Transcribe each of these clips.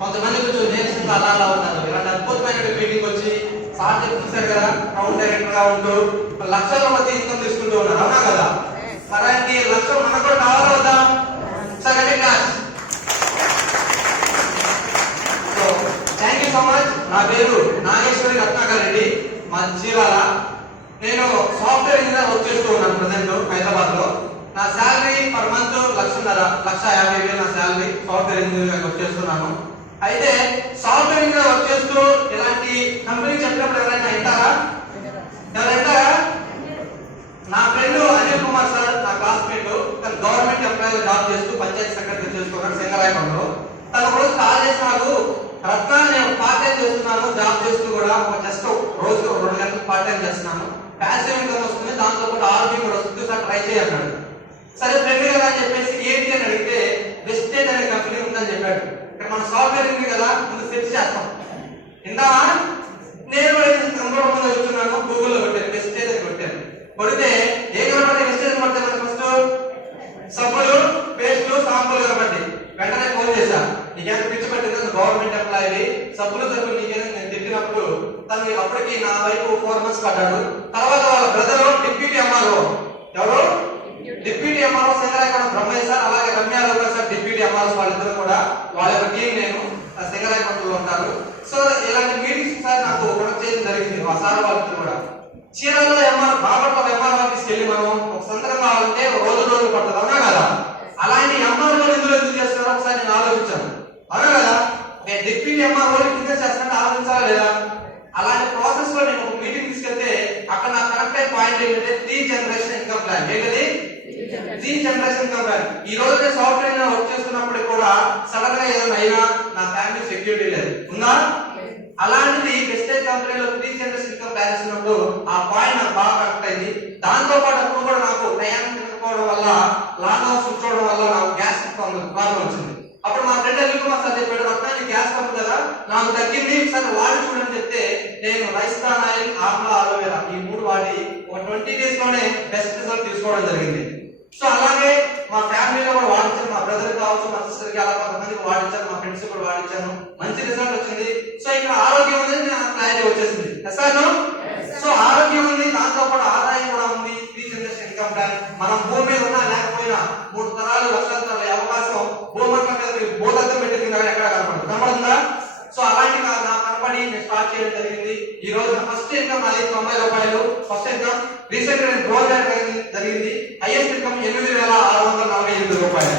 కొంతమంది కొంచెం నీరసంగా అలా ఉన్నారు. ఇలాంటి అద్భుతమైన మీటింగ్ వచ్చి సార్ చూసారు కదా, టౌన్ డైరెక్టర్ గా ఉంటూ లక్షల మంది ఇన్కమ్ తీసుకుంటూ ఉన్నారు. అవునా కదా? అలాంటి లక్ష్యం మనకు కూడా కావాలా వద్దా? Second class. So thank you so much. నా పేరు నాగేశ్వరి రత్నాకర్ రెడ్డి, మా చీరాల. నేను సాఫ్ట్వేర్ ఇంజనీర్ వర్క్ చేస్తూ ఉన్నాను ప్రజెంట్ హైదరాబాద్ లో. నా శాలరీ పర్ మంత్ 1,50,000 నా శాలరీ. సాఫ్ట్వేర్ ఇంజనీర్ వర్క్ చేస్తున్నాను. అయితే సాఫ్ట్వేర్ ఇంజనీర్ వర్క్ చేస్తూ ఇలాంటి కంపెనీ చెప్పినప్పుడు ఎవరైనా వింటారా? నా ఫ్రెండ్ అనిల్ కుమార్ సార్, నా క్లాస్మేట్, తను గవర్నమెంట్ ఎంప్లాయీ జాబ్ చేస్తూ పంచాయతీ సెక్రటరీ చేస్తున్నాడు సింగరాయకొండలో. తను కూడా కాల్ చేసి నాకు, రత్న నేను పార్ట్ టైం చేస్తున్నాను, జాబ్ చేస్తూ కూడా జస్ట్ రోజు 2 గంటలు పార్ట్ టైం చేస్తున్నాను, ప్యాసివ్ ఇన్కమ్ వస్తుంది, దాంతో పాటు ఆరోగ్యం కూడా వస్తుంది సార్, ట్రై చేయన్నాడు. సరే ఫ్రెండ్ కదా అని చెప్పేసి ఏంటి అని అడిగితే వెస్టేజ్ అనే కంపెనీ ఉందని చెప్పాడు. ఇక్కడ మన సాఫ్ట్వేర్ ఉంది కదా, ముందు సెర్చ్ చేస్తాం ఇందామా. నేను కంప్యూటర్ ముందు వచ్చున్నాను, గూగుల్లో పెట్టాను వెస్టేజ్ అని పెట్టాను. కొడితే ఏ కనబడి వెస్టేజ్ పడితే మనకి ఫస్ట్ సబ్బులు, పేస్టులు, షాంపూలు కనబడి వెంటనే ఫోన్ చేశా, నీకేమైనా పిచ్చి పట్టింది, గవర్నమెంట్ ఎంప్లాయీ, సబ్బులు నీకేనా నేను తిట్టినప్పుడు తను అప్పటికి నా వైపు 4 months పడ్డాడు. తర్వాత వాళ్ళ బ్రదర్ డిప్యూటీ ఎంఆర్ఓ, ఎవరు deputy MRO Singarayakonda Brahmaiah sir, అలాగే రమ్యారావు సార్ డిప్యూటీ ఎంఆర్ఓ, వాళ్ళిద్దరు కూడా వాళ్ళ యొక్క టీం నేను సింగరాయకొండలో ఉంటారు. సో ఇలాంటి మీటింగ్స్ సార్ నాకు ప్రొడక్ట్ చేయడం జరిగింది. ఆ సార్ వాళ్ళకి కూడా చీరాల్లో బాపట్ల ఎంఆర్ఓ ఆఫీస్కి వెళ్ళి మనం ఒక సంతకం కావాలంటే రోజులు పడుతుంది. అవునా కదా? అలాంటి ఎంఆర్ఓ ఇందులో ఎందుకు చేస్తున్నారో ఒకసారి నేను ఆలోచించాను. అవునా కదా? డిప్యూటీ ఎంఆర్ఓ బిజినెస్ చేస్తానంటే ఆలోచించాలా లేదా? అలాంటి ప్రాసెస్ లో నేను ఒక మీటింగ్ తీసుకెళ్తే అక్కడ నాకు కరెక్ట్ అయిన పాయింట్ ఏంటంటే 3 జనరేషన్ ఇన్కమ్ ప్లాన్. ఏంటది? 3 జనరేషన్ ఇన్కమ్ ప్లాన్. ఈ రోజు నేను సాఫ్ట్వేర్ వర్క్ చేస్తున్నప్పుడు కూడా సడన్ గా ఏదైనా అయినా నా ఫ్యామిలీ సెక్యూరిటీ లేదు, ఉందా? అలాంటిది వెస్టేజ్ కంపెనీలో 3 జనరేషన్ ఇన్కమ్ ప్లాన్ ఇచ్చినప్పుడు ఆ పాయింట్ నాకు బాగా కరెక్ట్ అయింది. దాంతో పాటు అప్పుడు కూడా నాకు టయానికి తినకపోవడం వల్ల, లాంగ్ హౌస్ కూర్చోవడం వల్ల నాకు గ్యాస్ ప్రాబ్లం వచ్చింది. అప్పుడు మా ఫ్రెండ్ అనిల్ కుమార్ సార్ చెప్పాడు, రత్నాన్ని గ్యాస్ పంపు కదా నాకు తగ్గింది, సార్ వాడి చూడని చెప్తే నేను రైస్తాన్ ఆయిల్, ఆమ్లా, అలోవెరా ఈ 3 వాడి ఒక 20 days లోనే బెస్ట్ రిజల్ట్ తీసుకోవడం జరిగింది. సో అలాగే మా ఫ్యామిలీలో కూడా వాడించాను, మా బ్రదర్ కావచ్చు, మా సిస్టర్ కి, అలా కొంతమందికి వాడించాను, మా ఫ్రెండ్స్ కూడా వాడించాను, మంచి రిజల్ట్ వచ్చింది. సో ఇక్కడ ఆరోగ్యం ఉంది, నాకు క్లారిటీ వచ్చేసింది. సో ఆరోగ్యం ఉంది, దాంతో పాటు ఆదాయం కూడా ఉంది. 3 జనరేషన్ ఇన్కమ్ ప్లాన్. మనం భూమి మీద ఉన్నా లేకపోయినా 3 తరాలు లక్షల అవకాశం భూమండలం మీద భూతత్వం పెట్టింది ఎక్కడ కనపడుతుందా? సో అలాంటి నా కనపడి నేను స్టార్ట్ చేయడం జరిగింది. ఈ రోజు ఫస్ట్ ఇన్కమ్ అది 90 రూపాయలు. ఫస్ట్ ఇన్కమ్ రీసెంట్ గా నేను గ్రోత్ జరిగింది. హైయెస్ట్ ఇన్కమ్ 8,648 రూపాయలు.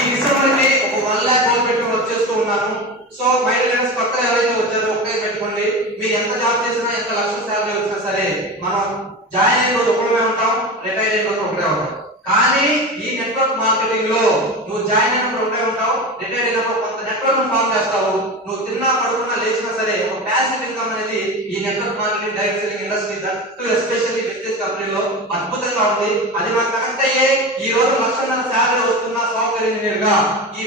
ఈ డిసెంబర్ కి ఒక 1 lakh గోల్ పెట్టుకుని వర్క్ చేస్తూ ఉన్నాను. సో మైండ్ లెవెల్స్ కొత్తగా ఎవరైతే వచ్చారో ఒకటే పెట్టుకోండి, మీరు ఎంత జాబ్ చేసినా, ఎంత లక్షల శాలరీ వచ్చినా సరే, మనం జాయిన్ అయిన రోజు ఒకటే ఉంటాం, రిటైర్ అయిన రోజు ఒకటే ఉంటాం. కానీ ఈ నెట్వర్క్ మార్కెటింగ్ లో నువ్వు జాయిన్ అయినప్పుడు ఒకటే ఉంటావు, రిటైర్ అయినప్పుడు కొంత నెట్వర్క్ ఫామ్ చేస్తావు. నువ్వు తిన్నా, పడుకున్నా, లేచినా సరే ఒక ప్యాసివ్ ఇన్కమ్ అనేది ఈ network marketing, direct selling industry, especially Vestige కంపెనీలో అద్భుతంగా ఉంది. అది నాకు కనెక్ట్ అయ్యే ఈ రోజు 1,00,000 శాలరీ వస్తున్న సాఫ్ట్వేర్ ఇంజనీర్ గా ఈ